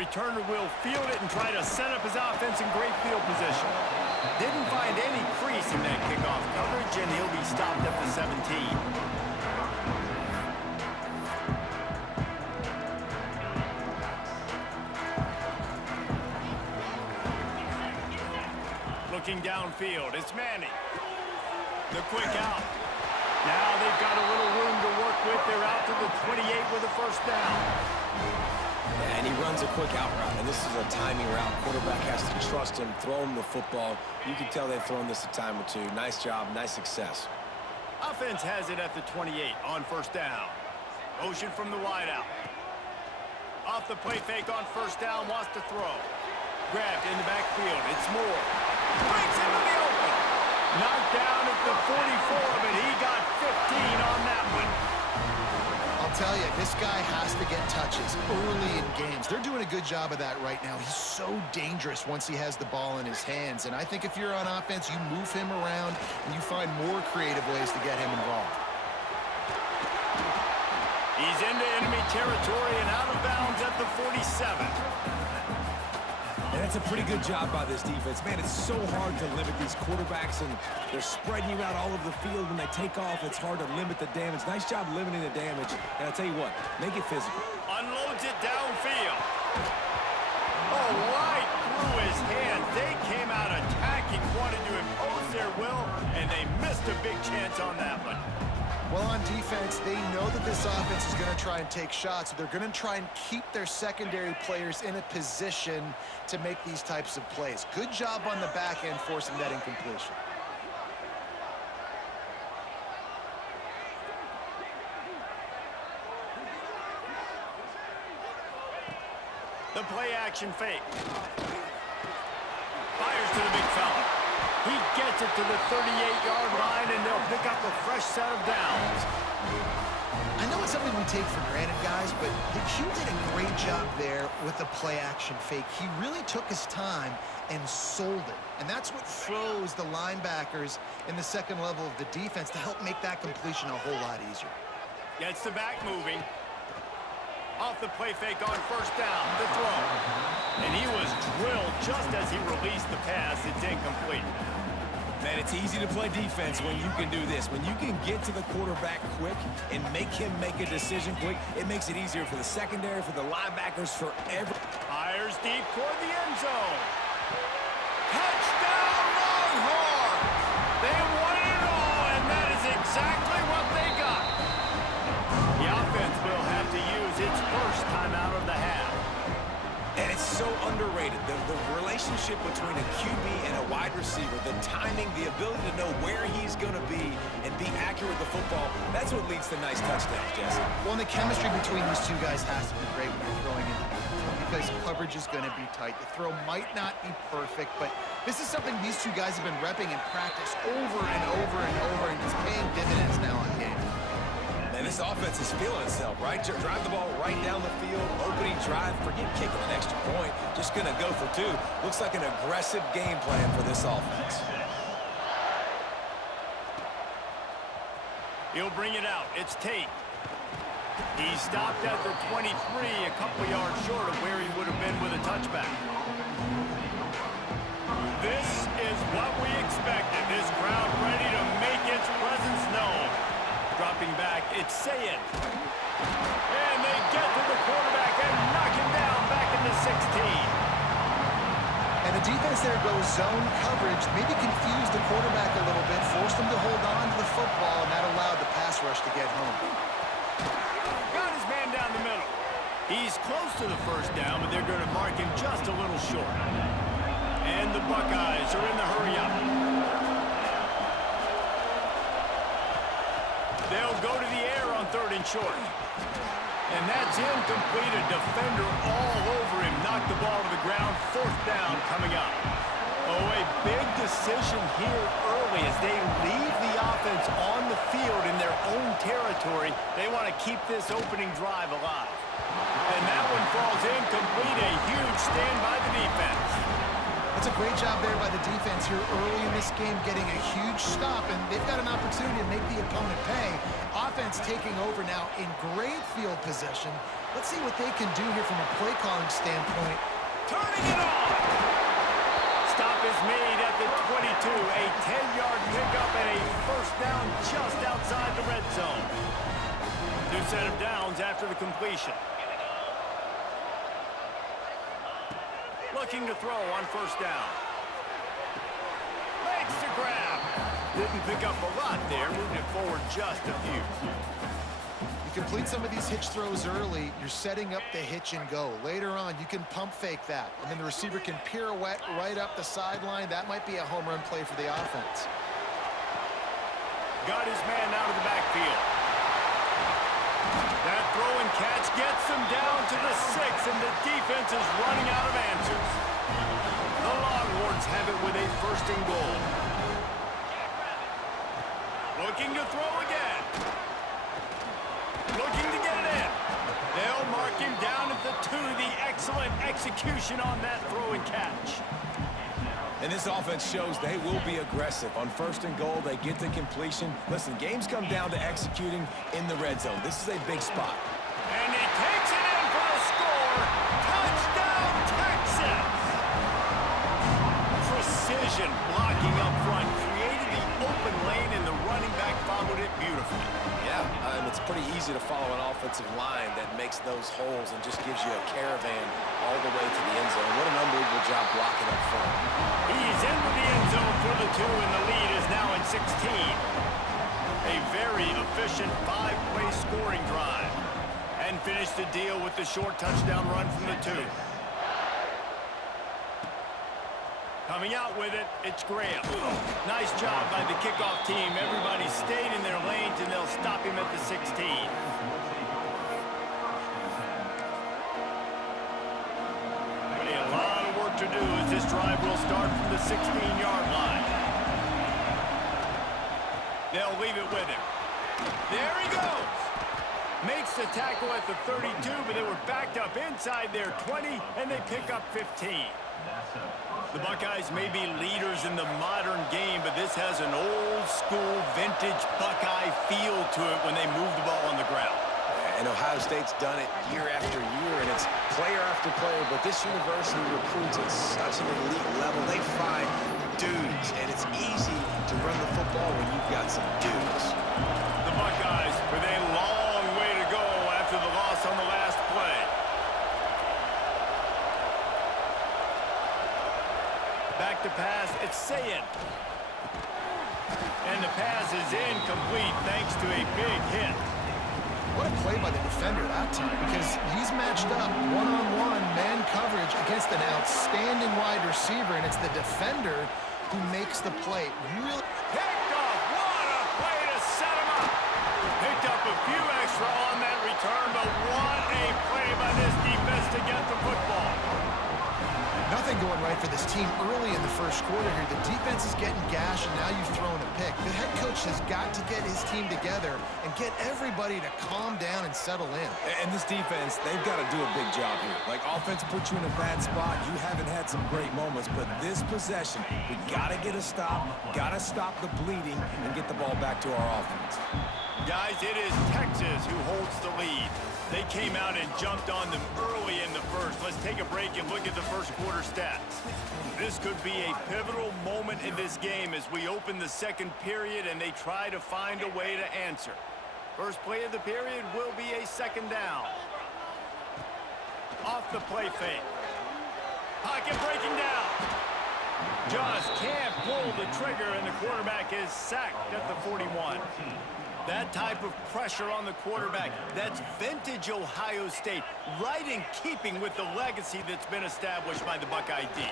returner will field it and try to set up his offense in great field position. Didn't find any crease in that kickoff coverage, and he'll be stopped at the 17. Looking downfield, it's Manning. The quick out. Now they've got a little room to work with. They're out to the 28 with a first down. Yeah, and he runs a quick out route, and this is a timing route. Quarterback has to trust him, throw him the football. You can tell they've thrown this a time or two. Nice job, nice success. Offense has it at the 28 on first down. Motion from the wideout. Off the play fake on first down, wants to throw. Grabbed in the backfield, it's Moore. Breaks into the open. Knocked down at the 44, but he got 15 on that one. I'll tell you, this guy has to get touches early in games. They're doing a good job of that right now. He's so dangerous once he has the ball in his hands. And I think if you're on offense, you move him around and you find more creative ways to get him involved. He's into enemy territory and out of bounds at the 47. And that's a pretty good job by this defense. Man, it's so hard to limit these quarterbacks, and they're spreading you out all over the field. When they take off, it's hard to limit the damage. Nice job limiting the damage. And I'll tell you what, make it physical. Unloads it downfield. Oh, right through his hand. They came out attacking, wanted to impose their will, and they missed a big chance on that one. Well, on defense, they know that this offense is going to try and take shots. So they're going to try and keep their secondary players in a position to make these types of plays. Good job on the back end forcing that incompletion. The play action fake. Fires to the big fella. He gets it to the 38-yard line, and they'll pick up a fresh set of downs. I know it's something we take for granted, guys, but the Q did a great job there with the play-action fake. He really took his time and sold it, and that's what froze the linebackers in the second level of the defense to help make that completion a whole lot easier. Gets the back moving. Off the play fake on first down, the throw. And he was drilled just as he released the pass. It's incomplete. Man, it's easy to play defense when you can do this. When you can get to the quarterback quick and make him make a decision quick, it makes it easier for the secondary, for the linebackers, for every... Fires deep toward the end zone. Touchdown, Longhorns! They won it all, and that is exactly what they got. The offense will have to use its first time out of the half. And it's so underrated. The relationship between a QB and a wide receiver, the timing, the ability to know where he's going to be and be accurate with the football, that's what leads to nice touchdowns, Jesse. Well, and the chemistry between these two guys has to be great when you're throwing into the because coverage is going to be tight. The throw might not be perfect, but this is something these two guys have been repping in practice over and over and over, and it's paying dividends now on game. And this offense is feeling itself, right? Drive the ball right down the field, opening drive, forget kicking an extra point, just going to go for two. Looks like an aggressive game plan for this offense. He'll bring it out. It's Tate. He stopped at the 23, a couple yards short of where he would have been with a touchback. This is what we expected. This crowd ready to make its presence known. Dropping back, it's Sayin. And they get to the quarterback and knock him down back into 16. And the defense there goes zone coverage, maybe confused the quarterback a little bit, forced him to hold on to the football, and that allowed the pass rush to get home. Got his man down the middle. He's close to the first down, but they're going to mark him just a little short. And the Buckeyes are in the hurry-up. They'll go to the air on 3rd and short. And that's incomplete. A defender all over him. Knocked the ball to the ground. 4th down coming up. Oh, a big decision here early as they leave the offense on the field in their own territory. They want to keep this opening drive alive. And that one falls incomplete. A huge stand by the defense. That's a great job there by the defense here early in this game, getting a huge stop, and they've got an opportunity to make the opponent pay. Offense taking over now in great field position. Let's see what they can do here from a play calling standpoint. Turning it on! Stop is made at the 22. A 10-yard pickup and a first down just outside the red zone. New set of downs after the completion. Looking to throw on first down. Makes the grab. Didn't pick up a lot there, moving it forward just a few. You complete some of these hitch throws early, you're setting up the hitch and go. Later on, you can pump fake that, and then the receiver can pirouette right up the sideline. That might be a home run play for the offense. Got his man out of the backfield. That throw and catch gets him down to the 6, and the defense is running out of answers. The Longhorns have it with a first and goal. Looking to throw again. Looking to get it in. They'll mark him down at the 2. The excellent execution on that throw and catch. And this offense shows they will be aggressive. On first and goal, they get the completion. Listen, games come down to executing in the red zone. This is a big spot. And he takes it in for the score. Touchdown, Texas! Precision blocking up front. Created the open lane, and the running back followed it beautifully. Yeah, it's pretty easy to follow an offensive line that makes those holes and just gives you a caravan all the way to the end zone. What an unbelievable job blocking up front. He's into the end zone for the 2, and the lead is now at 16. A very efficient 5-play scoring drive. And finished the deal with the short touchdown run from the 2. Coming out with it, it's Graham. Nice job by the kickoff team. Everybody stayed in their lanes, and they'll stop him at the 16. A lot of work to do as this drive will start from the 16-yard line. They'll leave it with him. There he goes. Makes the tackle at the 32, but they were backed up inside their 20, and they pick up 15. The Buckeyes may be leaders in the modern game, but this has an old-school, vintage Buckeye feel to it when they move the ball on the ground. And Ohio State's done it year after year, and it's player after player, but this university recruits at such an elite level. They find dudes, and it's easy to run the football when you've got some dudes. The Buckeyes with a long way to go after the loss on the last play. Back to pass, it's Sayin. And the pass is incomplete thanks to a big hit. What a play by the defender that time, because he's matched up one-on-one man coverage against an outstanding wide receiver, and it's the defender who makes the play. Really Picked off. What a play to set him up. Picked up a few extra on that return, but what a play by this defense to get the football. nothing going right for this team early in the first quarter here. The defense is getting gashed, and now you've thrown a pick. The head coach has got to get his team together and get everybody to calm down and settle in. And this defense, they've got to do a big job here. Like, offense puts you in a bad spot. You haven't had some great moments, but this possession, we got to get a stop, got to stop the bleeding, and get the ball back to our offense. Guys, it is Texas who holds the lead. They came out and jumped on them early in the first. Let's take a break and look at the first quarter stats. This could be a pivotal moment in this game as we open the second period and they try to find a way to answer. First play of the period will be a second down. Off the play fake. Pocket breaking down. Just can't pull the trigger, and the quarterback is sacked at the 41. That type of pressure on the quarterback, that's vintage Ohio State, right in keeping with the legacy that's been established by the Buckeye D.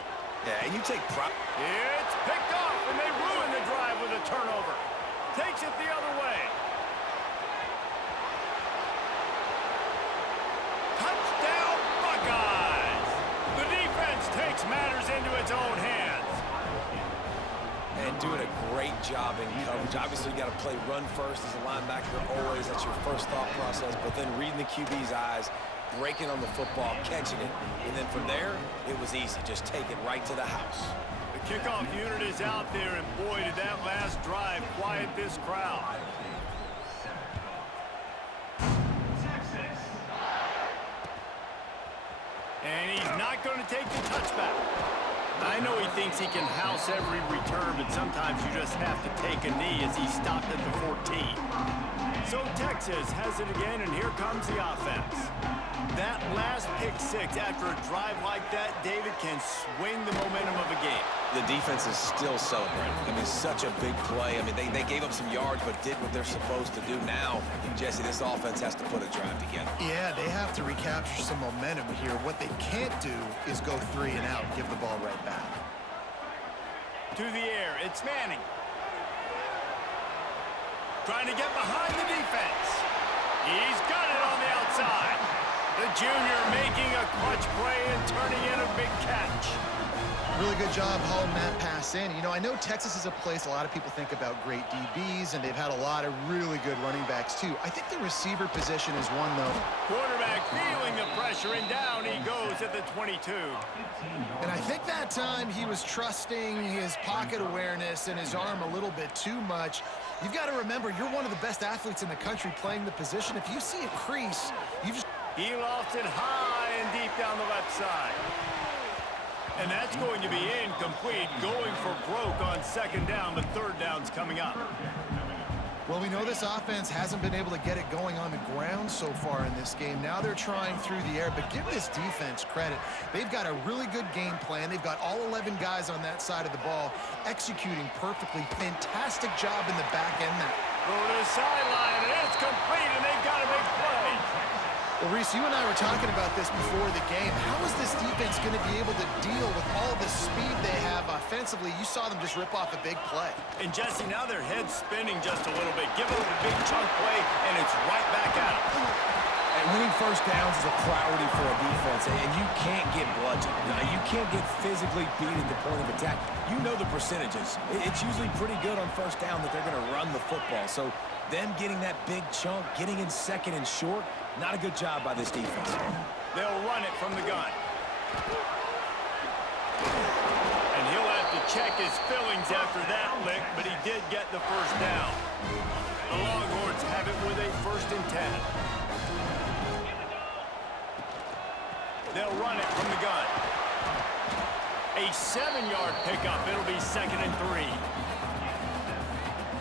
Yeah, and you take pride. It's picked off, and they ruin the drive with a turnover. Takes it the other way. Touchdown, Buckeyes! The defense takes matters into its own hands. And doing a great job in coverage. Obviously, you got to play run first as a linebacker always. That's your first thought process. But then reading the QB's eyes, breaking on the football, catching it. And then from there, it was easy. Just take it right to the house. The kickoff unit is out there, and boy, did that last drive quiet this crowd. And he's not going to take the touchback. I know he thinks he can house every return, but sometimes you just have to take a knee as he stopped at the 14. So Texas has it again, and here comes the offense. That last pick six after a drive like that, David, can swing the momentum of a game. The defense is still celebrating. I mean, such a big play. I mean, they gave up some yards, but did what they're supposed to do. Now, Jesse, this offense has to put a drive together. Yeah, they have to recapture some momentum here. What they can't do is go 3 and out and give the ball right back. To the air, it's Manning. Trying to get behind the defense. He's got it on the outside. The junior making a clutch play and turning in a big catch. Really good job hauling that pass in. You know, I know Texas is a place a lot of people think about great DBs, and they've had a lot of really good running backs, too. I think the receiver position is one, though. Quarterback feeling the pressure, and down he goes at the 22. And I think that time he was trusting his pocket awareness and his arm a little bit too much. You've got to remember, you're one of the best athletes in the country playing the position. If you see a crease, you just... He lofts it high and deep down the left side. And that's going to be incomplete, going for broke on second down, but third down's coming up. Well, we know this offense hasn't been able to get it going on the ground so far in this game. Now they're trying through the air, but give this defense credit. They've got a really good game plan. They've got all 11 guys on that side of the ball executing perfectly. Fantastic job in the back end there. Go to the sideline, and it's complete, and they've got a big play. Well, Reese, you and I were talking about this before the game. How is this defense going to be able to deal with all the speed they have offensively? You saw them just rip off a big play. And, Jesse, now their head's spinning just a little bit. Give them a big chunk play, and it's right back at them. And winning first downs is a priority for a defense, and you can't get bludgeoned. You can't get physically beat at the point of attack. You know the percentages. It's usually pretty good on first down that they're going to run the football. So them getting that big chunk, getting in second and short, not a good job by this defense. They'll run it from the gun. And he'll have to check his fillings after that lick, but he did get the first down. The Longhorns have it with a 1st and 10. They'll run it from the gun. A 7-yard pickup. It'll be 2nd and 3.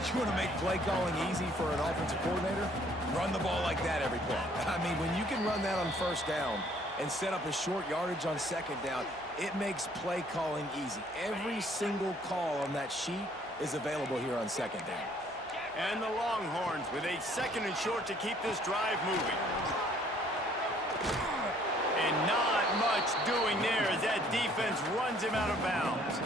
You want to make play calling easy for an offensive coordinator? Run the ball like that every play. I mean, when you can run that on first down and set up a short yardage on second down, it makes play calling easy. Every single call on that sheet is available here on second down. And the Longhorns with a 2nd and short to keep this drive moving. And not much doing there as that defense runs him out of bounds.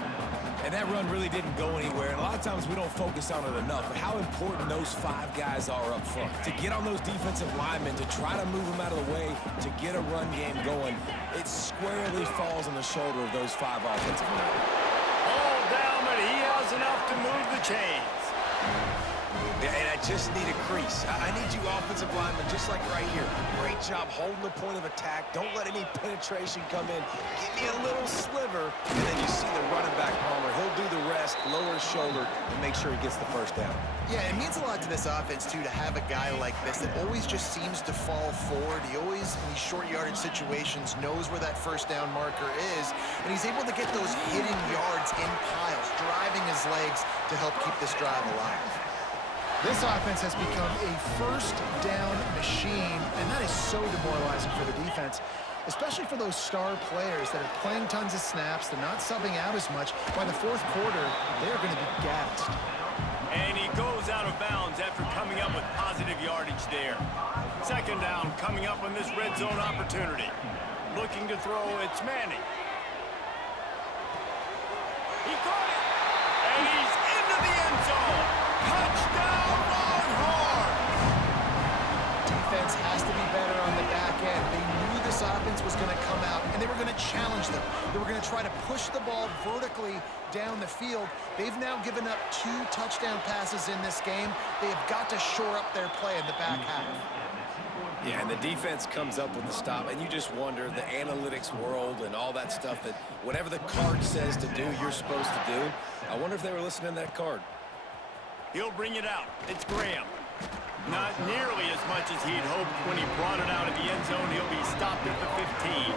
And that run really didn't go anywhere. And a lot of times we don't focus on it enough. But how important those 5 guys are up front. To get on those defensive linemen, to try to move them out of the way, to get a run game going, it squarely falls on the shoulder of those 5 offensive linemen. All down, but he has enough to move the chains. Yeah, and I just need a crease. I need you offensive linemen, just like right here. Great job holding the point of attack. Don't let any penetration come in. Give me a little sliver, and then you see the running back, Palmer. He'll do the rest, lower his shoulder, and make sure he gets the first down. Yeah, it means a lot to this offense, too, to have a guy like this that always just seems to fall forward. He always, in these short yardage situations, knows where that first down marker is, and he's able to get those hidden yards in piles, driving his legs to help keep this drive alive. This offense has become a first down machine, and that is so demoralizing for the defense, especially for those star players that are playing tons of snaps. They're not subbing out as much. By the 4th quarter, they're going to be gassed. And he goes out of bounds after coming up with positive yardage there. 2nd down coming up on this red zone opportunity. Looking to throw, it's Manning. He caught it, and he's into the end zone. Touchdown, Longhorns! Defense has to be better on the back end. They knew this offense was going to come out, and they were going to challenge them. They were going to try to push the ball vertically down the field. They've now given up 2 touchdown passes in this game. They have got to shore up their play in the back half. Yeah, and the defense comes up with the stop, and you just wonder, the analytics world and all that stuff, that whatever the card says to do, you're supposed to do. I wonder if they were listening to that card. He'll bring it out. It's Graham. Not nearly as much as he'd hoped when he brought it out of the end zone. He'll be stopped at the 15.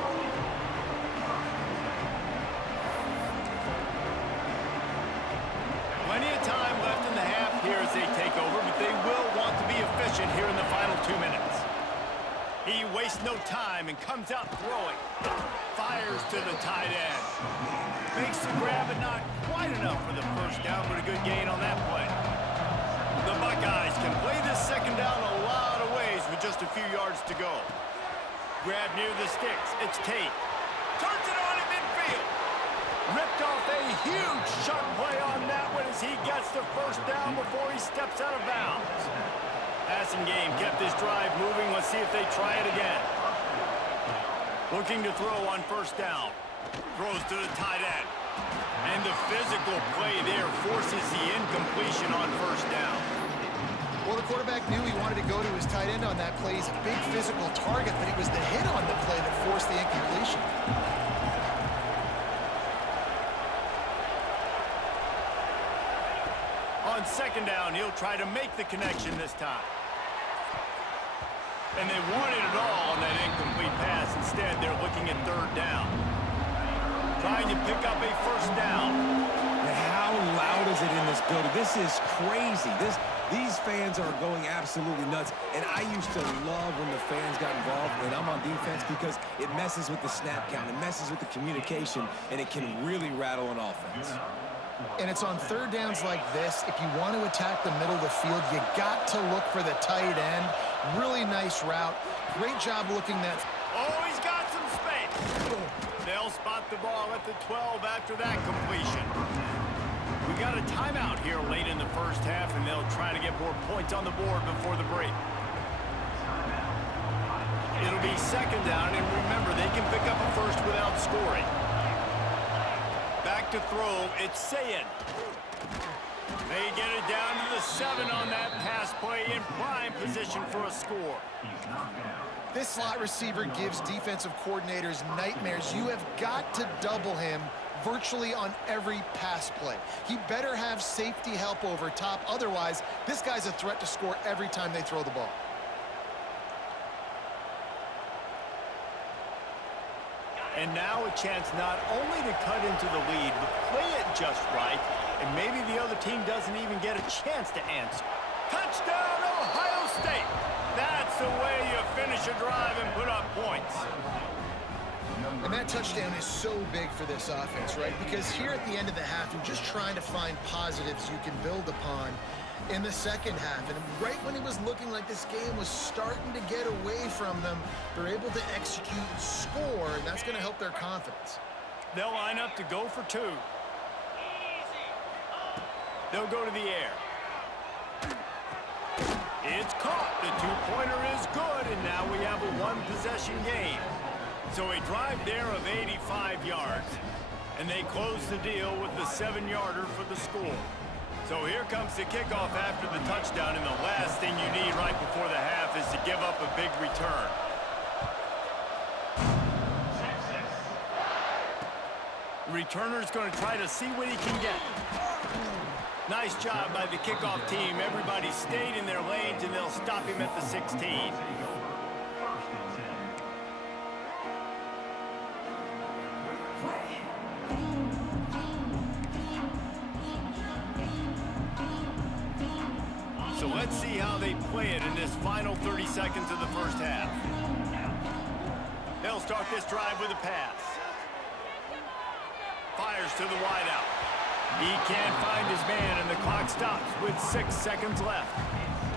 Plenty of time left in the half here as they take over, but they will want to be efficient here in the final 2 minutes. He wastes no time and comes out throwing. Fires to the tight end. Makes the grab, but not quite enough for the first down, but a good gain on that play. The Buckeyes can play this second down a lot of ways with just a few yards to go. Grab near the sticks. It's Tate. Turns it on in midfield. Ripped off a huge sharp play on that one as he gets the first down before he steps out of bounds. Passing game kept this drive moving. Let's see if they try it again. Looking to throw on first down. Throws to the tight end. And the physical play there forces the incompletion on first down. Well, the quarterback knew he wanted to go to his tight end on that play. He's a big physical target, but it was the hit on the play that forced the incompletion. On second down, he'll try to make the connection this time. And they wanted it all on that incomplete pass. Instead, they're looking at third down. Trying to pick up a first down. And how loud is it in this building? This is crazy. These fans are going absolutely nuts. And I used to love when the fans got involved when I'm on defense because it messes with the snap count. It messes with the communication, and it can really rattle an offense. And it's on third downs like this. If you want to attack the middle of the field, you got to look for the tight end. Really nice route. Great job looking that. Oh, he's got some space. They'll spot the ball at the 12 after that completion. We got a timeout here late in the first half, and they'll try to get more points on the board before the break. It'll be second down, and remember, they can pick up a first without scoring. Back to throw, it's Sayin. They get it down to the 7 on that pass play in prime position for a score. This slot receiver gives defensive coordinators nightmares. You have got to double him virtually on every pass play. He better have safety help over top. Otherwise, this guy's a threat to score every time they throw the ball. And now a chance not only to cut into the lead, but play it just right, and maybe the other team doesn't even get a chance to answer. Touchdown, Ohio State! That's the way you finish a drive and put up points. And that touchdown is so big for this offense, right? Because here at the end of the half, you're just trying to find positives you can build upon in the second half. And right when it was looking like this game was starting to get away from them, they're able to execute and score, and that's going to help their confidence. They'll line up to go for 2. They'll go to the air. It's caught. The 2-pointer is good, and now we have a 1-possession game. So a drive there of 85 yards, and they close the deal with the 7-yarder for the score. So here comes the kickoff after the touchdown, and the last thing you need right before the half is to give up a big return. The returner's going to try to see what he can get. Nice job by the kickoff team. Everybody stayed in their lanes, and they'll stop him at the 16. So let's see how they play it in this final 30 seconds of the first half. They'll start this drive with a pass. Fires to the wideout. He can't find his man, and the clock stops with 6 seconds left.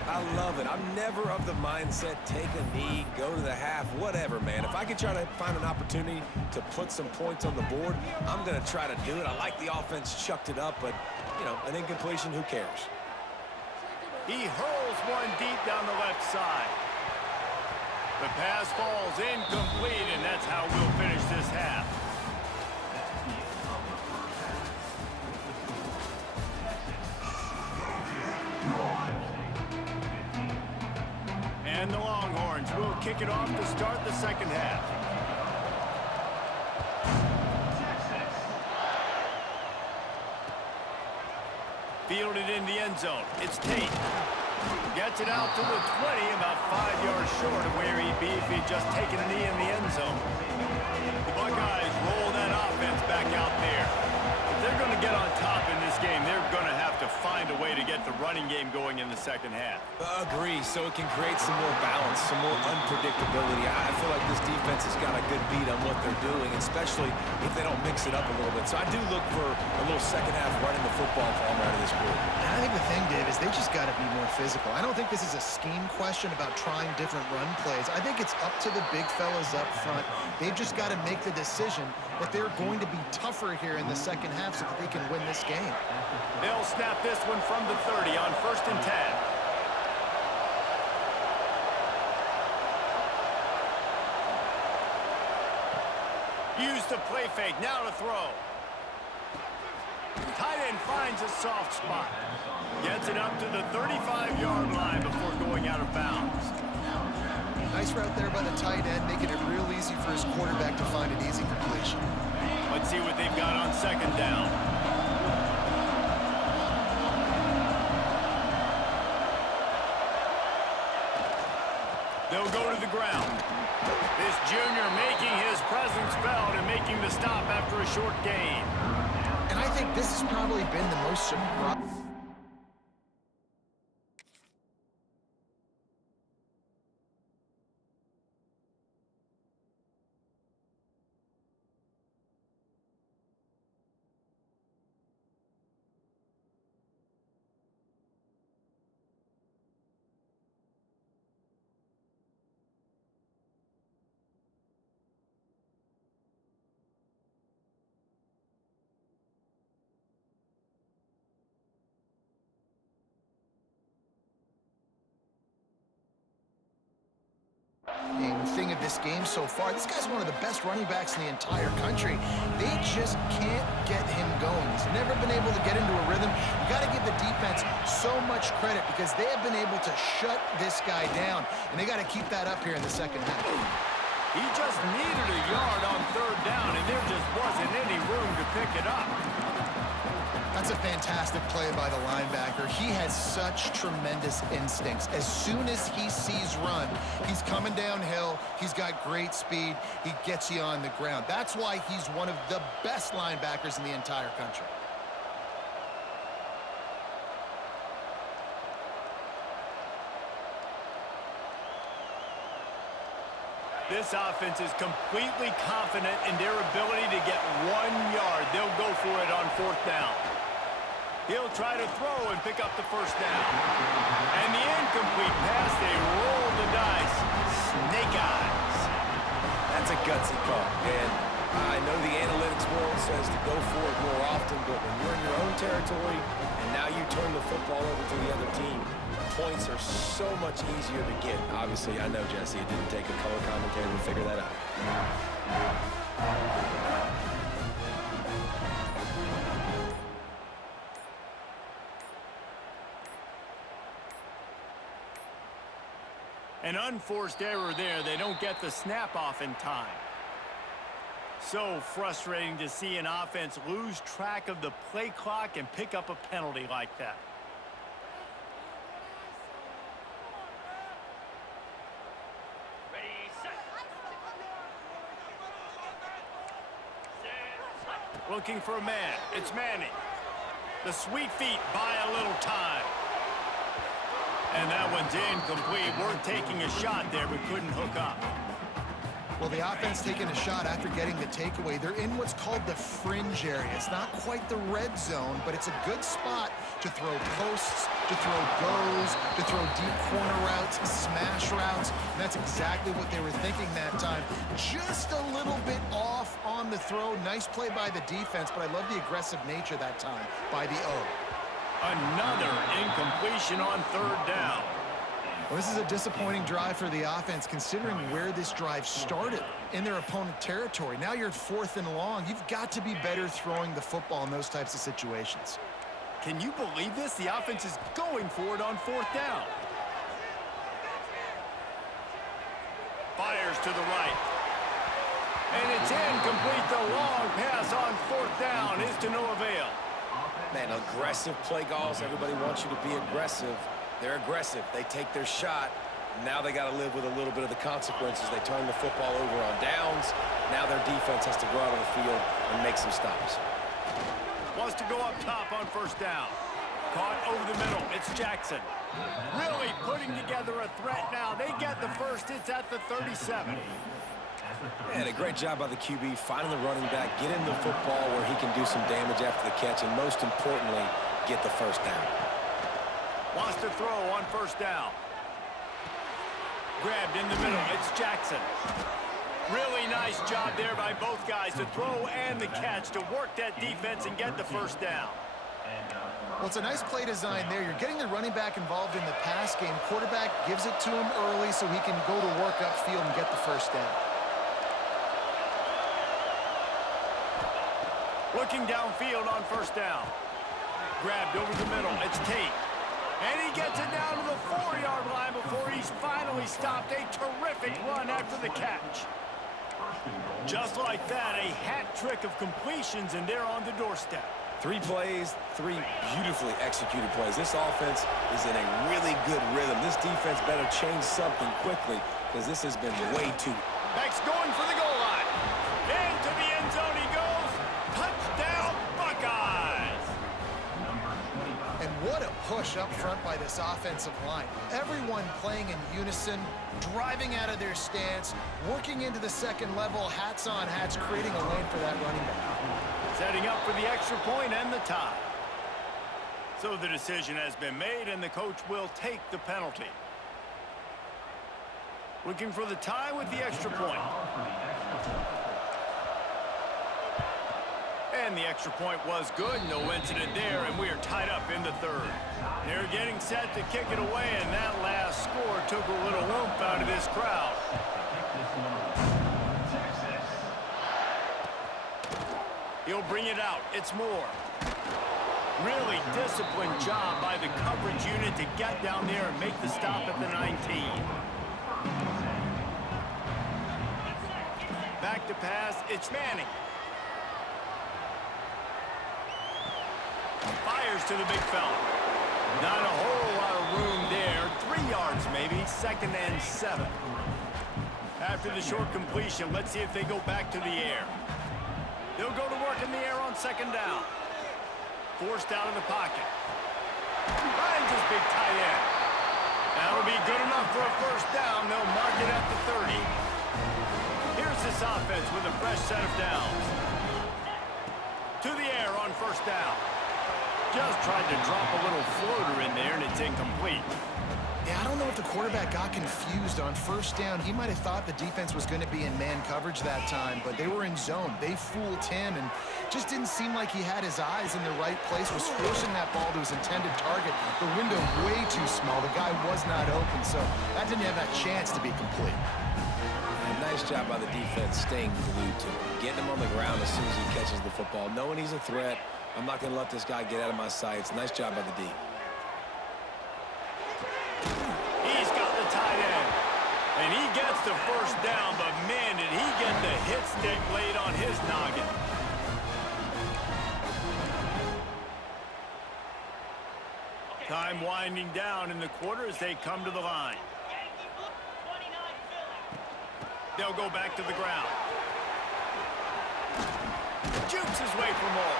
I love it. I'm never of the mindset, take a knee, go to the half, whatever, man. If I can try to find an opportunity to put some points on the board, I'm going to try to do it. I like the offense chucked it up, but, you know, an incompletion, who cares? He hurls one deep down the left side. The pass falls incomplete, and that's how we'll finish this half. And the Longhorns will kick kick it off to start the second half. Fielded in the end zone. It's Tate. Gets it out to the 20, about 5 yards short of where he'd be if he'd just taken a knee in the end zone. The Buckeyes roll that offense back out there. If they're going to get on top in this game, they're going to have to find a way to get the running game going in the second half. Agree, so it can create some more balance, some more unpredictability. I feel like this defense has got a good beat on what they're doing, especially if they don't mix it up a little bit. So I do look for a little second half running the football Palmer out of this group. And I think the thing, Dave, is they just got to be more physical. I don't think this is a scheme question about trying different run plays. I think it's up to the big fellas up front. They've just got to make the decision that they're going to be tougher here in the second half so that they can win this game. They'll snap this one from the 30 on 1st and 10. Use the play fake, now to throw. Tight end finds a soft spot. Gets it up to the 35-yard line before going out of bounds. Nice route there by the tight end, making it real easy for his quarterback to find an easy completion. Let's see what they've got on second down. They'll go to the ground. This junior making his presence felt and making the stop after a short gain. And I think this has probably been the most surprising. Thing of this game so far. This guy's one of the best running backs in the entire country. They just can't get him going. He's never been able to get into a rhythm. You got to give the defense so much credit because they have been able to shut this guy down, and they got to keep that up here in the second half. He just needed a yard on 3rd down, and there just wasn't any room to pick it up. That's a fantastic play by the linebacker. He has such tremendous instincts. As soon as he sees run, he's coming downhill. He's got great speed. He gets you on the ground. That's why he's one of the best linebackers in the entire country. This offense is completely confident in their ability to get 1 yard. They'll go for it on 4th down. He'll try to throw and pick up the 1st down. And the incomplete pass, they roll the dice. Snake eyes. That's a gutsy call, and I know the analytics world says to go for it more often, but when you're in your own territory and now you turn the football over to the other team, points are so much easier to get. Obviously, I know, Jesse, it didn't take a color commentator to figure that out. An unforced error there. They don't get the snap off in time. So frustrating to see an offense lose track of the play clock and pick up a penalty like that. Looking for a man. It's Manning. The sweet feet buy a little time. And that one's incomplete. Worth taking a shot there, but couldn't hook up. Well, the offense taking a shot after getting the takeaway. They're in what's called the fringe area. It's not quite the red zone, but it's a good spot to throw posts, to throw goes, to throw deep corner routes, smash routes. And that's exactly what they were thinking that time. Just a little bit off on the throw. Nice play by the defense, but I love the aggressive nature that time by the O. Another incompletion on 3rd down. Well, this is a disappointing drive for the offense, considering where this drive started in their opponent territory. Now you're at 4th and long. You've got to be better throwing the football in those types of situations. Can you believe this? The offense is going for it on 4th down. Fires to the right. And it's incomplete. The long pass on fourth down is to no avail. Man, aggressive play calls. Everybody wants you to be aggressive. They're aggressive. They take their shot. Now they got to live with a little bit of the consequences. They turn the football over on downs. Now their defense has to go out on the field and make some stops. Wants to go up top on first down. Caught over the middle. It's Jackson. Really putting together a threat now. They get the first. It's at the 37. And a great job by the QB finding the running back, get him the football where he can do some damage after the catch, and most importantly, get the first down. Wants to throw on first down. Grabbed in the middle. It's Jackson. Really nice job there by both guys to throw and the catch to work that defense and get the first down. Well, it's a nice play design there. You're getting the running back involved in the pass game. Quarterback gives it to him early so he can go to work upfield and get the first down. Looking downfield on first down. Grabbed over the middle. It's Tate. And he gets it down to the 4-yard line before he's finally stopped. A terrific run after the catch. Just like that, a hat trick of completions, and they're on the doorstep. 3 plays, 3 beautifully executed plays. This offense is in a really good rhythm. This defense better change something quickly because this has been way too... Beck's going for the goal line. Into the end zone he goes. Touchdown, Buckeyes! And what a push up front by this offensive line. Everyone playing in unison, driving out of their stance, working into the second level, hats on hats, creating a lane for that running back. Setting up for the extra point and the tie. So the decision has been made, and the coach will take the penalty. Looking for the tie with the extra point. And the extra point was good. No incident there, and we are tied up in the third. They're getting set to kick it away, and that last score took a little oomph out of this crowd. He'll bring it out. It's Moore. Really disciplined job by the coverage unit to get down there and make the stop at the 19. Back to pass. It's Manning. Fires to the big fella. Not a whole lot of room there. 3 yards maybe. 2nd and 7. After the short completion, let's see if they go back to the air. They'll go to work in the air on 2nd down. Forced out of the pocket. Finds his big tight end. That'll be good enough for a first down. They'll mark it at the 30. Here's this offense with a fresh set of downs. To the air on first down. Just tried to drop a little floater in there, and it's incomplete. Yeah, I don't know if the quarterback got confused on first down. He might have thought the defense was going to be in man coverage that time, but they were in zone. They fooled him and just didn't seem like he had his eyes in the right place, was forcing that ball to his intended target. The window way too small. The guy was not open, so that didn't have that chance to be complete. And nice job by the defense staying glued to him, getting him on the ground as soon as he catches the football, knowing he's a threat. I'm not going to let this guy get out of my sights. Nice job by the D. He's got the tight end. And he gets the first down, but man, did he get the hit stick laid on his noggin. Time winding down in the quarter as they come to the line. They'll go back to the ground. Jukes his way for more.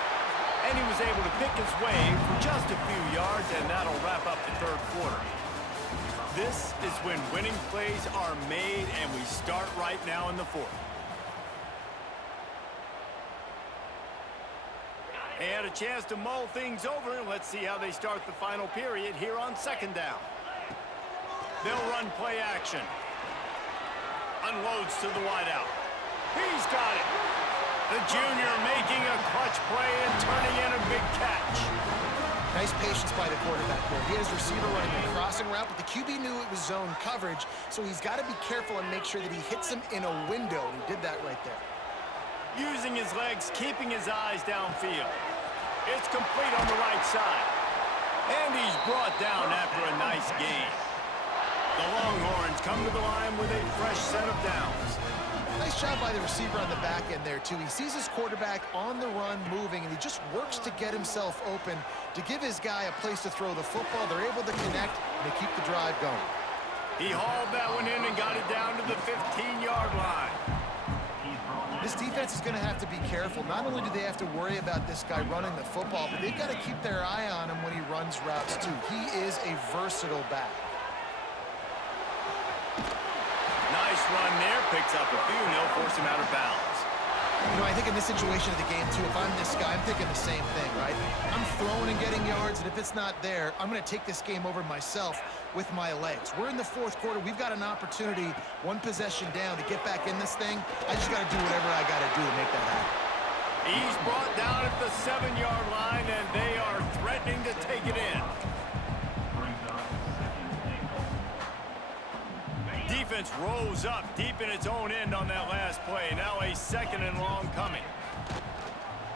And he was able to pick his way for just a few yards, and that'll wrap up the third quarter. This is when winning plays are made, and we start right now in the fourth. They had a chance to mull things over, and let's see how they start the final period here on 2nd down. They'll run play action. Unloads to the wideout. He's got it. The junior making a clutch play and turning in a big catch. Nice patience by the quarterback there. He had his receiver running a crossing route, but the QB knew it was zone coverage, so he's got to be careful and make sure that he hits him in a window, and he did that right there. Using his legs, keeping his eyes downfield. It's complete on the right side. And he's brought down after a nice gain. The Longhorns come to the line with a fresh set of downs. Nice job by the receiver on the back end there, too. He sees his quarterback on the run moving, and he just works to get himself open to give his guy a place to throw the football. They're able to connect, and they keep the drive going. He hauled that one in and got it down to the 15-yard line. This defense is going to have to be careful. Not only do they have to worry about this guy running the football, but they've got to keep their eye on him when he runs routes, too. He is a versatile back. Nice run there, picks up a few, and they'll force him out of bounds. You know, I think in this situation of the game, too, if I'm this guy, I'm thinking the same thing, right? I'm throwing and getting yards, and if it's not there, I'm going to take this game over myself with my legs. We're in the fourth quarter. We've got an opportunity, one possession down, to get back in this thing. I just got to do whatever I got to do to make that happen. He's brought down at the 7-yard line, and they are threatening to take it in. Defense rose up deep in its own end on that last play. Now a 2nd and long coming.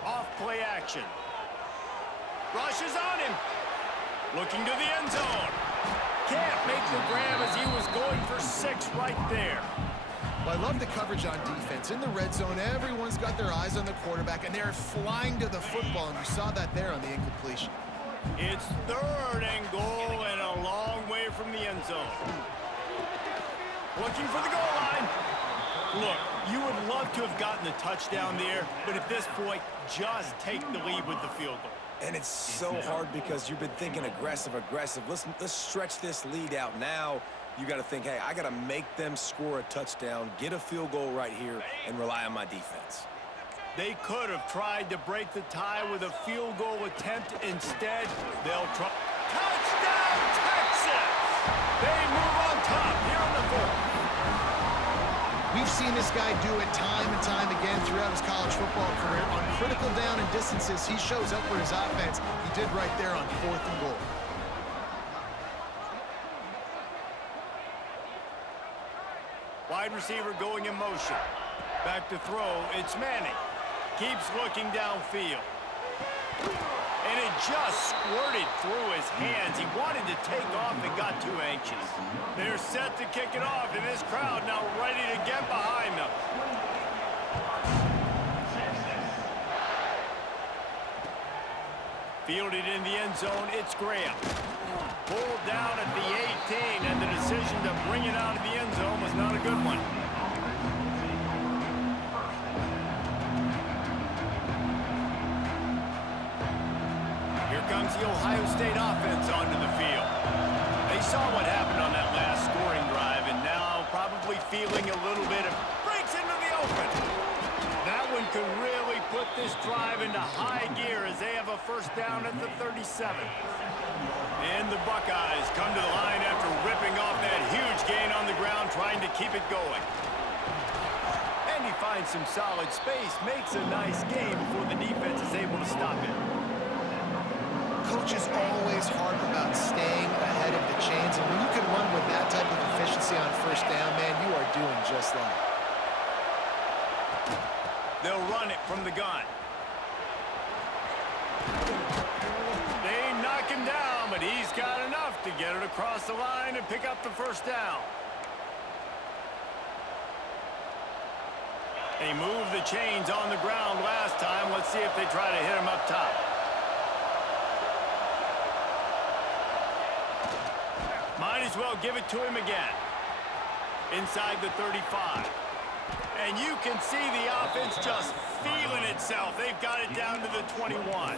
Off play action. Rushes on him. Looking to the end zone. Can't make the grab as he was going for 6 right there. Well, I love the coverage on defense. In the red zone, everyone's got their eyes on the quarterback, and they're flying to the football, and you saw that there on the incompletion. It's 3rd and goal and a long way from the end zone. Looking for the goal line. Look, you would love to have gotten the touchdown there, but at this point, just take the lead with the field goal. And it's so hard because you've been thinking aggressive. Let's stretch this lead out now. You got to think, hey, I got to make them score a touchdown, get a field goal right here, and rely on my defense. They could have tried to break the tie with a field goal attempt. Instead, they'll try. Touchdown, Texas! They move on top here on the 4th. We've seen this guy do it time and time again throughout his college football career. On critical down and distances, he shows up for his offense. He did right there on 4th and goal. Wide receiver going in motion. Back to throw, it's Manning. Keeps looking downfield. And it just squirted through his hands. He wanted to take off and got too anxious. They're set to kick it off, and this crowd now ready to get behind them. Fielded in the end zone, it's Graham. Pulled down at the 18, and the decision to bring it out of the end zone was not a good one. Here comes the Ohio State offense onto the field. They saw what happened on that last scoring drive, and now probably feeling a little bit of breaks into the open. That one could really put this drive into high gear as they have a 1st down at the 37. And the Buckeyes come to the line after ripping off that huge gain on the ground, trying to keep it going. And he finds some solid space, makes a nice gain before the defense is able to stop it. Coaches always harp about staying ahead of the chains, and when you can run with that type of efficiency on 1st down, man, you are doing just that. They'll run it from the gun. They knock him down, but he's got enough to get it across the line and pick up the 1st down. They moved the chains on the ground last time. Let's see if they try to hit him up top. Might as well give it to him again. Inside the 35. And you can see the offense just feeling itself. They've got it down to the 21.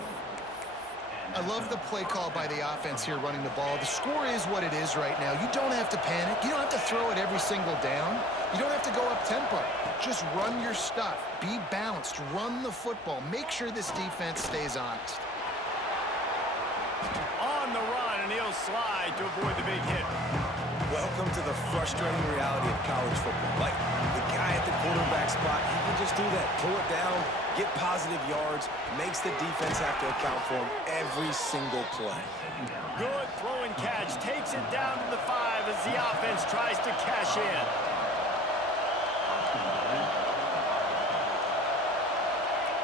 I love the play call by the offense here running the ball. The score is what it is right now. You don't have to panic. You don't have to throw it every single down. You don't have to go up tempo. Just run your stuff. Be balanced. Run the football. Make sure this defense stays honest. On the run, and he'll slide to avoid the big hit. Welcome to the frustrating reality of college football. Like, the guy at the quarterback spot, he can just do that. Pull it down, get positive yards, makes the defense have to account for him every single play. Good throw and catch. Takes it down to the 5 as the offense tries to cash in.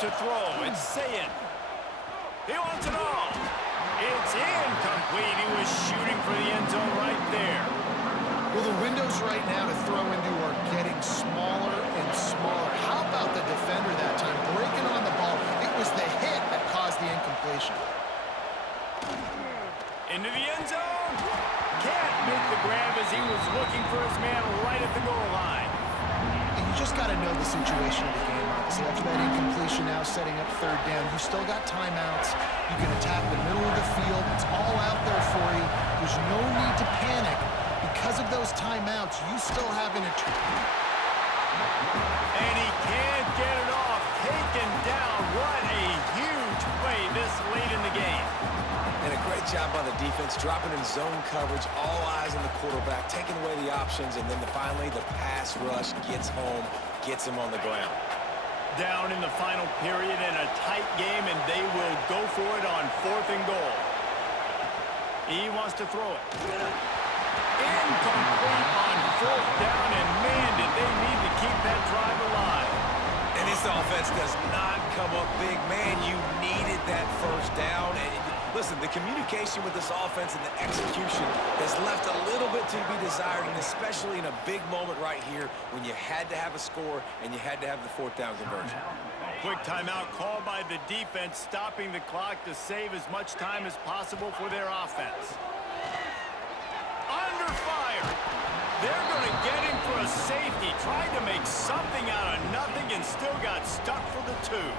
To throw, it's Sayin. He wants it all. It's incomplete. He was shooting for the end zone right there. Into the end zone. Can't make the grab as he was looking for his man right at the goal line. And you just got to know the situation of the game, obviously. After that incompletion, now setting up third down. You still got timeouts. You can attack the middle of the field. It's all out there for you. There's no need to panic. Because of those timeouts, you still have an... And he can't get it off. Taken down. What a huge play this late in the game. And a great job by the defense, dropping in zone coverage, all eyes on the quarterback, taking away the options, and then finally the pass rush gets home, gets him on the ground. Down in the final period in a tight game, and they will go for it on 4th and goal. He wants to throw it. Incomplete on 4th down, and man, did they need to keep that drive alive. And this offense does not come up big. Man, you needed that first down. And listen, the communication with this offense and the execution has left a little bit to be desired, and especially in a big moment right here when you had to have a score and you had to have the 4th down conversion. Quick timeout called by the defense, stopping the clock to save as much time as possible for their offense. Under fire. They're going to get him for a safety. Tried to make something out of nothing and still got stuck for the 2.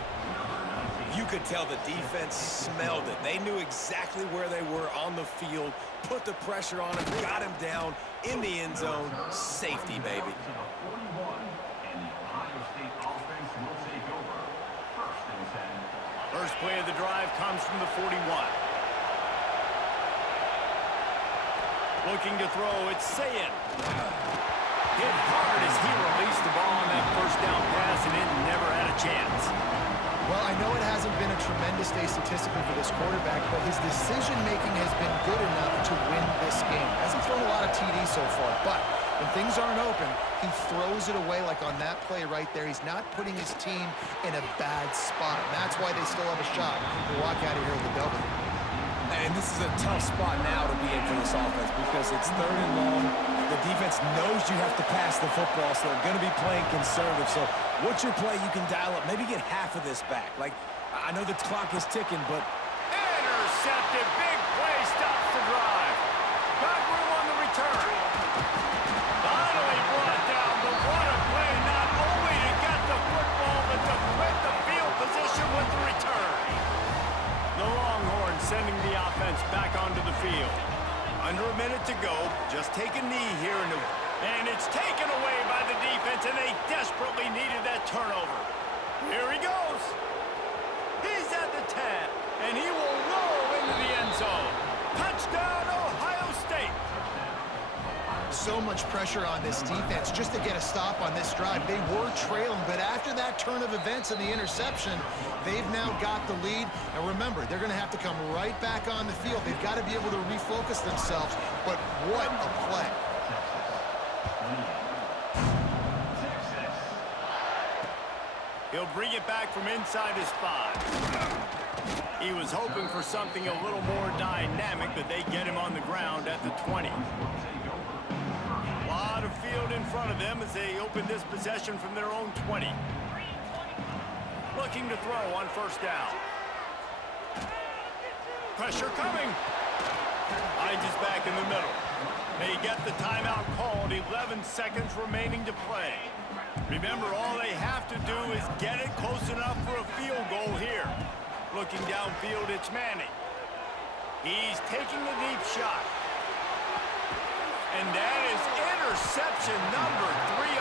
You could tell the defense smelled it. They knew exactly where they were on the field, put the pressure on him, got him down in the end zone. Safety, baby. First play of the drive comes from the 41. Looking to throw, it's Sayin. Hit hard as he released the ball on that first down pass, and it never had a chance. Well, I know it hasn't been a tremendous day statistically for this quarterback, but his decision-making has been good enough to win this game. Hasn't thrown a lot of TDs so far, but when things aren't open, he throws it away like on that play right there. He's not putting his team in a bad spot, and that's why they still have a shot to walk out of here with a W. And this is a tough spot now to be in for this offense because it's 3rd and long. The defense knows you have to pass the football, so they're going to be playing conservative. So what's your play you can dial up? Maybe get half of this back. Like, I know the clock is ticking, but... Intercepted. Big play stops the drive. Got room on the return. Finally brought down, but what a play. Not only to get the football, but to flip the field position with the return. The Longhorns sending the offense back onto the field. Under a minute to go. Just take a knee here. And it's taken away by the defense, and they desperately needed that turnover. Here he goes. He's at the 10, and he will roll into the end zone. Touchdown, Ohio State. So much pressure on this defense just to get a stop on this drive. They were trailing, but after that turn of events and the interception, they've now got the lead. And remember, they're going to have to come right back on the field. They've got to be able to refocus themselves. But what a play. He'll bring it back from inside his 5. He was hoping for something a little more dynamic, but they get him on the ground at the 20. A lot of field in front of them as they open this possession from their own 20. Looking to throw on 1st down. Pressure coming. Hines is back in the middle. They get the timeout called. 11 seconds remaining to play. Remember, all they have to do is get it close enough for a field goal here. Looking downfield, it's Manning. He's taking the deep shot. And that is interception number 3